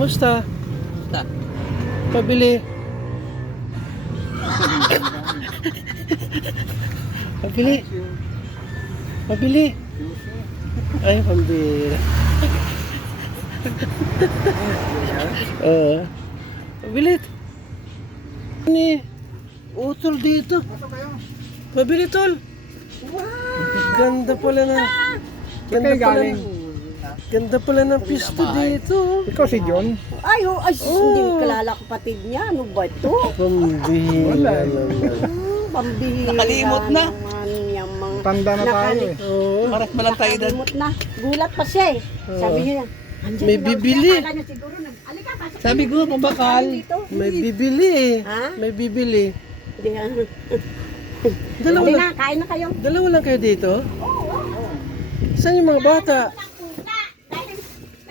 Kumusta? Ta. Pabili. Pabili. Pabili. Ay, pambira. Oo. Pabili. Ni utol dito. Pabili, tol. Ganda pala na. Ganda pala. Ganda pala ng pisto dito. Ikaw si John? Ay, hindi kilala kapatid niya. Ano ba ito? Pambihira naman. Pambihira. Nakalimot na. Yung mga Tanda na tayo eh. Oo. Paras malang tayo doon. nakalimot na. Gulat pa siya eh. Sabi niya, "Andyan May si Lord." bibili. Akala niya siguro, "Alika, pasok Sabi ko, pambakal. dito." May bibili eh. Ha? May bibili. Hindi nga. Dalawa Hindi lang. na, kain na kayo. Dalawa lang kayo dito? Saan yung mga bata?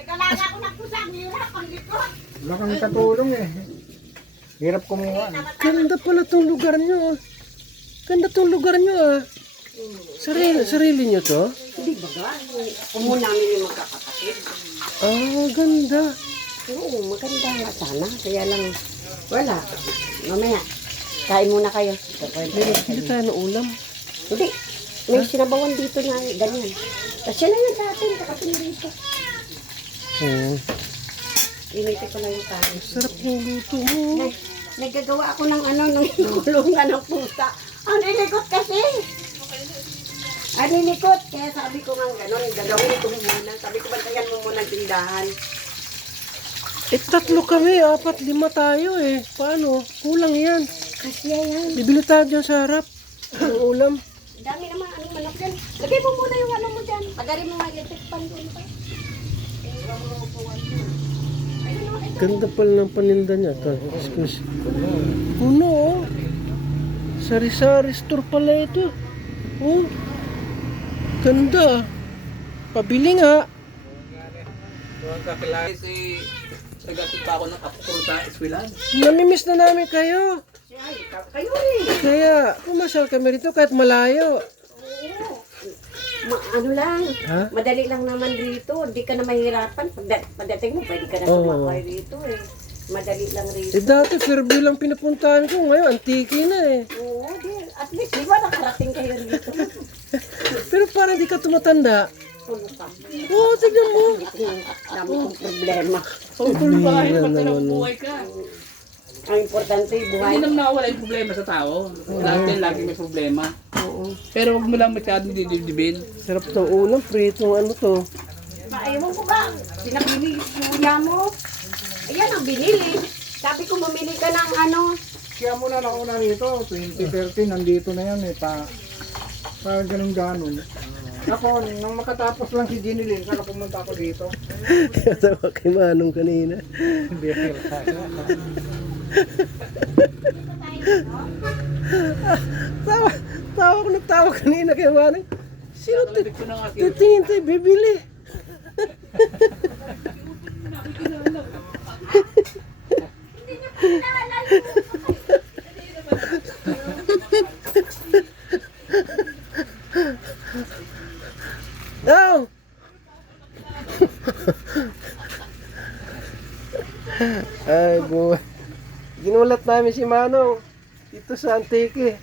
Nag-alaga ko ng pusa. Hirap ang likod. Wala kang katulong eh. Hirap kumuha. Ganda pala tong lugar nyo. Ganda tong lugar nyo ah. Sarili nyo to? Hindi ba ga? Kumo namin yung magkakapatid. Ah, ganda. Oo, maganda nga sana. Kaya lang, wala. Mamaya, kain muna kayo. Hindi tayo ng ulam. Hindi. May sinabawan dito na ganyan. Kasi na yun sa atin, kasi rito. Oo. Initi ko na yung kain. Sarap yung luto mo. Naggagawa ako ng kulungan ng pusa. Ang nilikot kasi. Ang nilikot. Kaya sabi ko nga gano'n, gagawin ko muna. Sabi ko, bantayan mo muna ang tindahan. Eh, 3 kami, 4, 5 tayo eh. Paano? Kulang yan. Kasi yan. Bibili tayo dyan sa harap. Ang ulam. Ang dami naman anong manok dyan. Lagay mo muna yung ano mo dyan. Pagarin mo nga electric pan doon pa. Ganda pala ng paninda niya. Excuse. Puno oh. Sari-sari store pala ito. Oh. Ganda. Pabili nga. Huwag kakilala si... Nagasit pa ako ng kapukuro sa eswilan. Namimiss na namin kayo. Ay, kayo eh. Kaya pumasyal kami rito kahit malayo. Ano lang, Ha? madali lang naman dito. Hindi ka na mahirapan. Pagdating mo, pwede ka na Oo. sumakay dito eh. Madali lang rito. Eh dati Fairview lang pinapuntahan ko. Ngayon antiki na eh. Oo, at least, di ba nakarating kayo rito? Pero parang di ka tumatanda. Puno ka. Oo, tignan mo. Dami kong problema. Tungkol ba kayo Bihira pag naman. buhay ka? Ang importante, buhay. Hindi naman nakawala yung problema sa tao. Dati lagi may problema. Oo. Pero huwag mo lang masyadong didibdibin. Sarap tong ulam. Pritong ano to. Ewan ko ba, pinabili kuya mo. Ayan ang binili. Sabi ko, mamili ka ng ano. Kaya muna nauna rito, 2013, nandito na yan eh, pa ganun-ganon. Ako, nang makatapos lang si Ginny Lynn, saka pumunta ako dito. Katawa kay Manong kanina. Tawa ko nagtawa kanina kay Manong. Sino Sabi ko na nga, titingin tayo bibili? Daw! Ay, buwan. Ginulat namin si Manong dito sa Antique.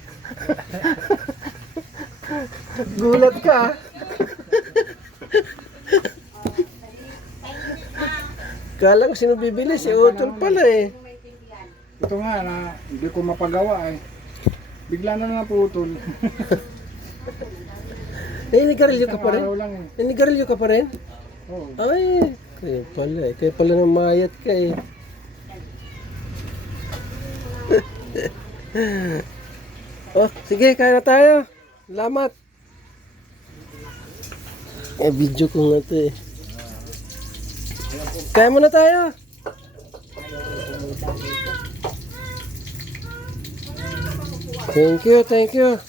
Gulat ka. Kala ko sino bibili, si Utol pala eh. Ito nga, na, hindi ko mapagawa eh. Bigla na naputol. Ninigarilyo ka pa rin? Araw lang eh. Ninigarilyo ka pa rin? Oo. Ay, kaya pala eh. Kaya pala namayat ka eh. Oh, sige, kaya na tayo. Salamat. Eh, video ko nga ito eh. Kaya muna tayo. Thank you, thank you.